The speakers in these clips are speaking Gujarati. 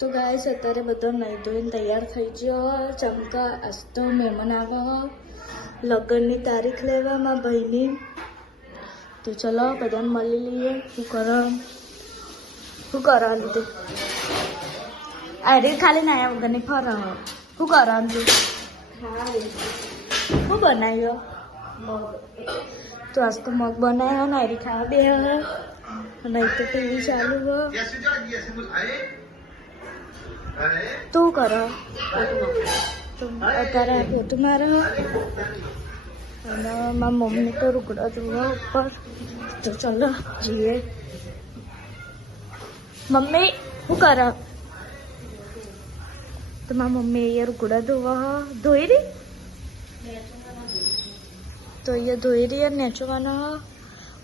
તો ગાઈસ અત્યારે બધો નહીં ધોઈને તૈયાર થઈ ગયો ચમકા આજ તો મહેમાન આવે લગ્નની તારીખ લેવા મારા ભાઈની તો ચલો બધાને મળી લઈએ શું કરવાનું તું અરે ખાલી નાયા વગરની ફર શું કરવાનું તું શું બનાવ્યો તો આજ તો મગ બનાવ્યો નાયરી ખાવા બે નહીં તો ટીવી ચાલુ હો તું કરો અત્યારે પોતું મારે અને મારા મમ્મી તો રૂકડા ધોવા ઉપર તો ચલો જઈએ મમ્મી શું કરે તો મારા મમ્મી અહીંયા રૂકડા ધોવા ધોઈ રહી તો અહીંયા ધોઈ રહી અને નેચવાનો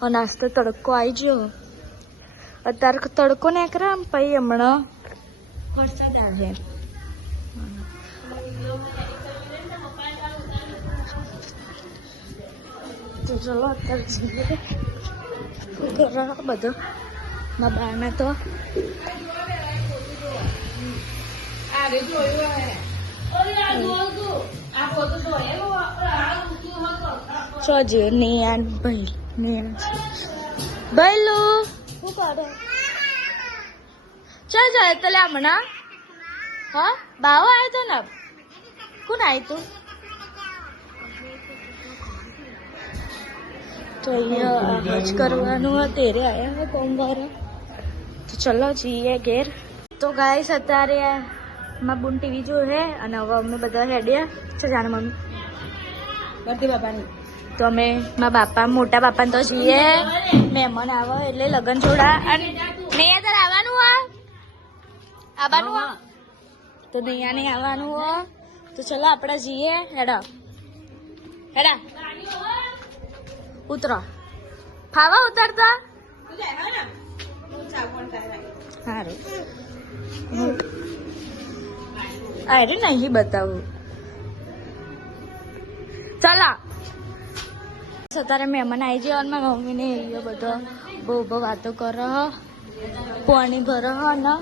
અને આજ તો તડકો આવી ગયો અત્યારે તડકો નાખરે પછી હમણાં વરસાદ આવે તો ચલો અત્યારે જઈએ બધો મારા બાને તો સોજે નિયાન ભાઈ નિયાન ભાઈ લો શું કરે ચાલ જાય તો લે હમણાં હા બાવો આવ્યો તો ને કોણ આવ્યું તું તો અહીંયા જ કરવાનું તેરે આવ્યા સોમવારે તો ચલો જઈએ ઘેર તો ગાઈસ અત્યારે મારા બુન ટીવી જોવે અને હવે અમે બધા હેડ્યા છે જાણે મમ્મી બધી બાપાની તો અમે મારા બાપા મોટા બાપાને તો જઈએ મહેમાન આવે એટલે લગ્ન જોડા અને નહીં તાર આવવાનું આવવાનું તો નૈયા નહીં આવવાનું હો તો ચલો આપણે જઈએ હેડા હેડા ઉતરો ફાવા ઉતરતા સારું અરે નહીં બતાવું ચલો અત્યારે મહેમાન આવી જાય અને મારા મમ્મીને એ બધો બહુ વાતો કરો પાણી ભરો ને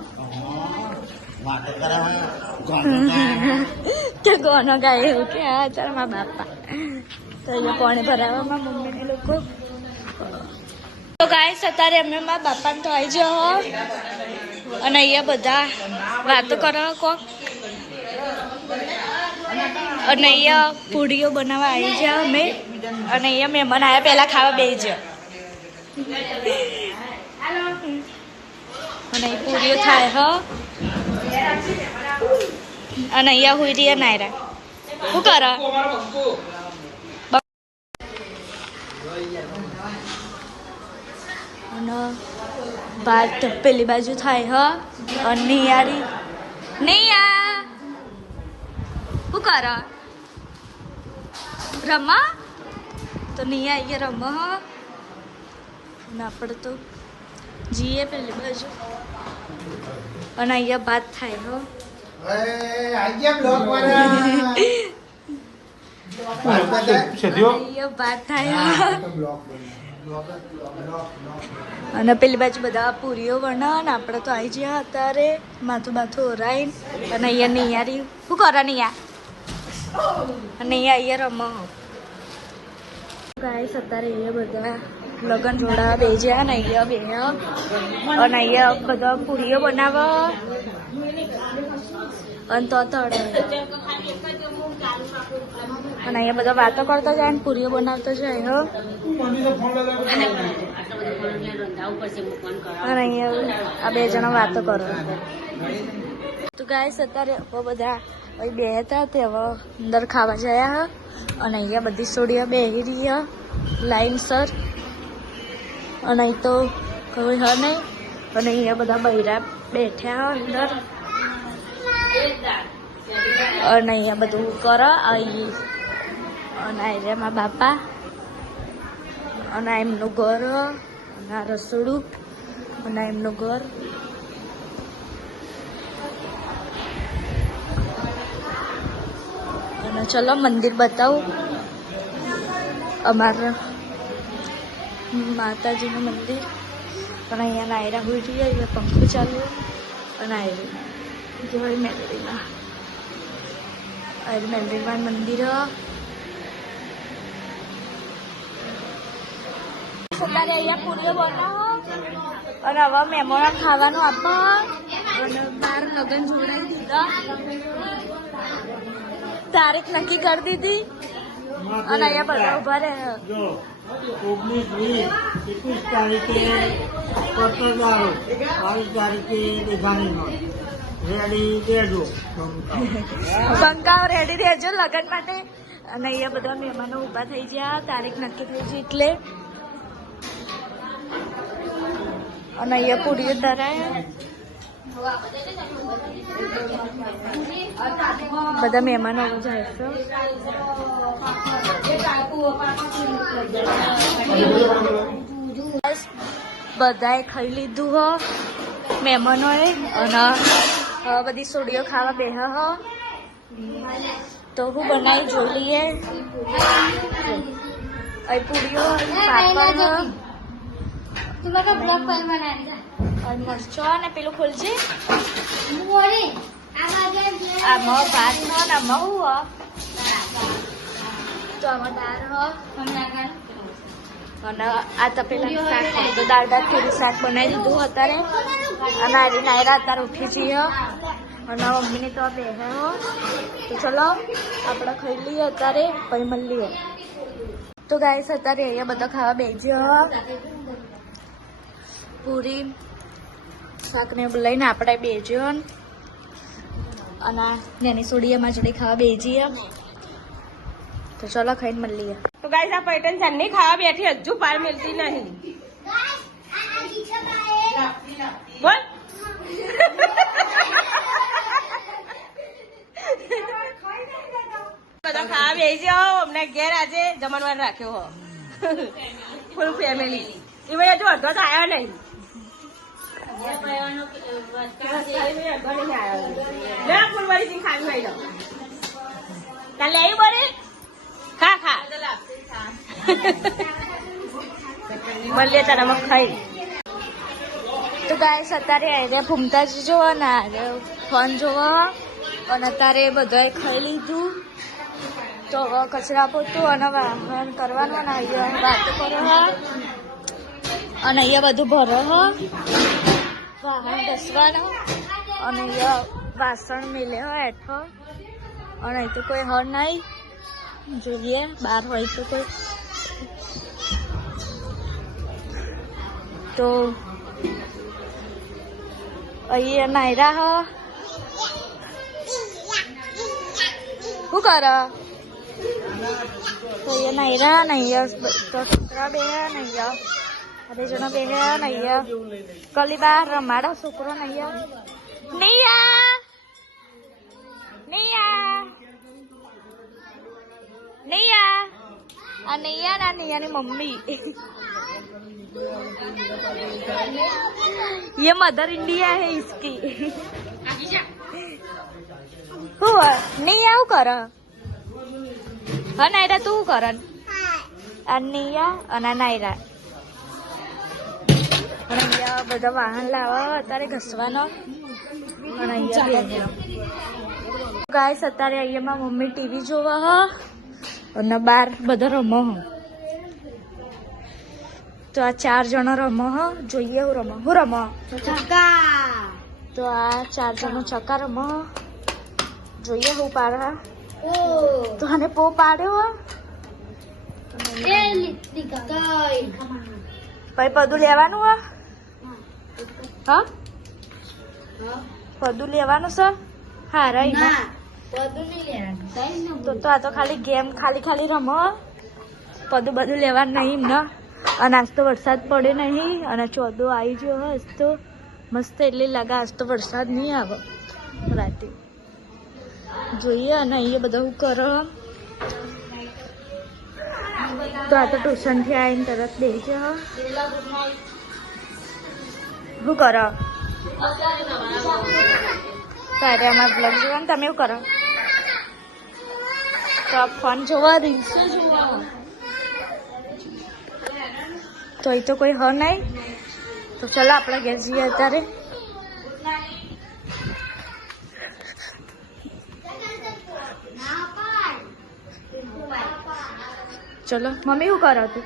કે ગોનો ગાય એવું કે હા અત્યારે મારા બાપા તો અહીંયા પાણી ભરાવા મારા મમ્મીને લોકો તો ગાય અત્યારે અમે મારા બાપાને તો આવી જાઓ અને અહીંયા બધા વાતો કરો કોક અને અહીંયા પૂડીઓ બનાવવા આવી જાય અમે અને અહીંયા મહેમાન આવ્યા પહેલા ખાવા બેસી જાય અને અહીં પૂરીઓ થાય હ અને અહીંયા હુઈ રહ્યા નાયરા શું કર અને ભાત પેલી બાજુ થાય હ અને નિયારી નૈયા શું કર રમા તો નૈયા અહીંયા રમ હ અને આપણે તો જઈએ પેલી બાજુ અને અહીંયા ભાત થાય હો ભાત થાય અને પેલી બાજુ બધા પૂરીઓ બનાવે ને આપણે તો આવી ગયા અત્યારે માથું બાથું ઓરાઈને અને અહીંયા નિયારી શું કરે નૈયા અને અહીંયા રમો ગાઈસ અત્યારે અહીંયા બધા લગ્ન જોડા બેજ્યા ને અહીંયા બે અને અહીંયા બધા પૂરીઓ બનાવો અને તો તળે અને અહીંયા બધા વાતો કરતા જાય ને પૂરીઓ બનાવતા જાય હો અને અહીંયા આ બે જણા વાતો કરો તો ગાઈસ અત્યારે બધા અહીં બે હતા તે હવે અંદર ખાવા ગયા અને અહીંયા બધી સોડીઓ બેહી રહી લાઈનસર અને અહીં તો કોઈ હ નહીં અને અહીંયા બધા બૈરા બેઠ્યા અંદર અને અહીંયા બધું કરો અહીં અને અહીંયા મારા બાપા અને એમનું ઘર અને આ રસોડું અને એમનું ઘર અને ચલો મંદિર બતાવું અમારા માતાજીનું મંદિર પણ અહીંયા નાયરા હોય છે પંખો ચાલુ અને આવ્યું જય મેલડીમાં મેલડીમાં મંદિર અત્યારે અહીંયા પૂરીઓ બનાવો અને હવે મહેમાન ખાવાનું આપો અને બાર લગ્ન જોડાઈ દીધા તારીખ નક્કી કરી દીધી અને અહીંયા બધા ઉભા રહે 19, 20, 21 તારીખે પત્રકારો 22 તારીખે દેખાણી રેડી દેજો બંકાઓ રેડી દેજો લગ્ન માટે અને અહીંયા બધા મહેમાનો ઉભા થઈ ગયા તારીખ નક્કી થઈ છે એટલે અને અહીંયા પૂરીઓ ધરાય બધા મહેમાનો જાય છે બધાએ ખાઈ લીધું હો મહેમાનોએ અને બધી સોડીઓ ખાવા બેહ હો તો હું બનાવી જોઈ લઈએ અહીં પૂરીઓ પાપડ મરચો ને પેલું ખોલજે આમાં ભાત હો ને આમાં હું હો તો આમાં દાળ હો અને આ તપેલા શાક તો દાળ થોડું શાક બનાવી દીધું અત્યારે અને આવી નાયરા અત્યારે ઉઠી જઈએ અને મમ્મીને તો બે હો તો ચલો આપણે ખાઈ લઈએ અત્યારે પછી મળીએ તો ગાઈસ અત્યારે અહીંયા બધા ખાવા બેસ્યો પૂરી શાક ને લઈને આપણે બેસ્યો અને નાની સોડીયામાં જોડે ખાવા બેસીએ તો ચલો ખાઈને મળીએ તો ગાઈસ આ પેટર્ન ચાંદની ખાવા બેઠી હજુ પાર મિલતી નહીં બોલ બધા ખાવા બેસી જાઓ અમને ઘેર આજે જમણવાર રાખ્યો હો ફૂલ ફેમિલી એ ભાઈ હજુ અડધો તો આવ્યો નહીં ફૂલવાળી સિંગ ખાવી હોય તો કાલે આવી બોલે ખા ખા મળીએ તારા માં ખાઈ તો ગાઈસ અત્યારે આરે ફૂમતાજી જોવો ને આરે ફોન જોવો અને અત્યારે બધાએ ખાઈ લીધું તો હવે કચરા પોતું અને વાહન કરવાનું અને અહીંયા વાતો કરો અને અહીંયા બધું ભરો વાહન ઘસવાનો અને અહીંયા વાસણ મેલે હેઠો અને અહીં તો કોઈ હર નહીં જોઈએ બહાર હોય તો કોઈ તો અહીંયા નાયરા હ શું કર તો અહીંયા નાયરા ને અહીંયા છોકરા બે ને અહીંયા બે જણા બે ને અહીંયા કલી બહાર રમાડો છોકરો ને અહીંયા નૈયા નૈયા નૈયા આ નૈયા ના નૈયાની મમ્મી ये मदर इंडिया है इसकी नहीं आऊ कर नायरा तू कर नायरा બધા વાહન લાવવા અત્યારે ઘસવાનો અને અહીંયા ગાઈસ અત્યારે અહીંયા મમ્મી ટીવી જોવા અને બાર બધા રમો તો આ 4 જણો રમો જોઈએ હું રમો તો આ 4 જણો ચક્કા રમો જોઈએ હું પાડવા તો આને પો પાડ્યો પછી પદું લેવાનું હા પદું લેવાનું છે હા રહી તો આ તો ખાલી ગેમ ખાલી રમો પદું બધું લેવાનું નહીં ને અને આજ તો વરસાદ પડે નહીં અને ચોદો આવી ગયો હસ તો મસ્ત એટલે લાગે આજ તો વરસાદ નહીં આવે રાતે જોઈએ અને અહીંયા બધા હું કરો તો આ તો ટ્યુશનથી આવીને તરત બેસી શું કરો તારે અમારા બ્લોગ જોવાનું તમે એવું કરો તો ફોન જોવા રીલ્સો જોવા તો એ તો કોઈ હ નહીં તો ચાલો આપણે ઘેર જઈએ અત્યારે ચલો મમ્મી શું કરો તું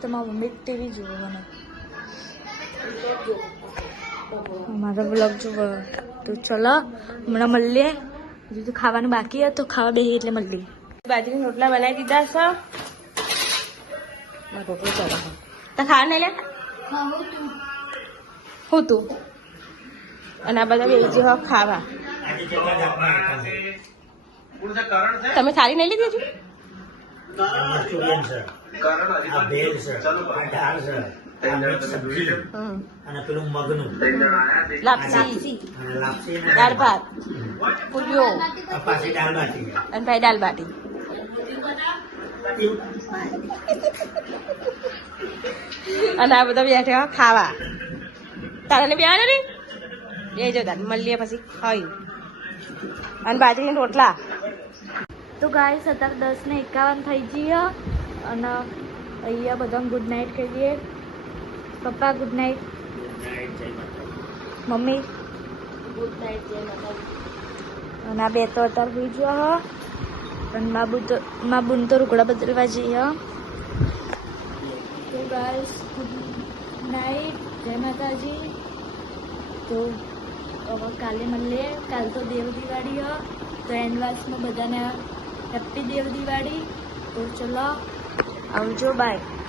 તો મારી મમ્મી ટીવી જોવે મને મારો બ્લોગ જોવો તો ચલો હમણાં મળીએ હજુ તો ખાવાનું બાકી હતું તો ખાવા બેસી એટલે મળીએ બાજરીના રોટલા બનાવી દીધા છે મારો ઢોકળો ચાલો તો ખાવા નહીં લે હું તું અને આ બધા વેજી હોવ ખાવા તમે થાળી નહીં લીધી હજુ અને પેલું મગનું લાપસી અને લાપસી દાળ ભાત પૂરીઓ પાછી દાળ બાટી અને ભાઈ દાળ બાટી અને આ બધા બેઠા હોય ખાવા તારાને બેવાના ને એ જો તાર મળીએ પછી ખાઈ અને બાજરીના રોટલા તો ગાઈસ અત્યારે 10:51 થઈ જઈએ અને અહીંયા બધાને ગુડ નાઇટ કહીએ પપ્પા good night mummy good night જય માતાજી અને આ બે તો અત્યારે સુઈ ગયો હો અને મા બુન તો રૂગડા બદલવા જઈએ તો ગાઈસ ગુડ નાઇટ જય માતાજી તો હવે કાલે મળીએ કાલ તો દેવ દિવાળી હો તો એડવાન્સમાં બધાને હેપ્પી દેવ દિવાળી તો ચલો આવજો બાય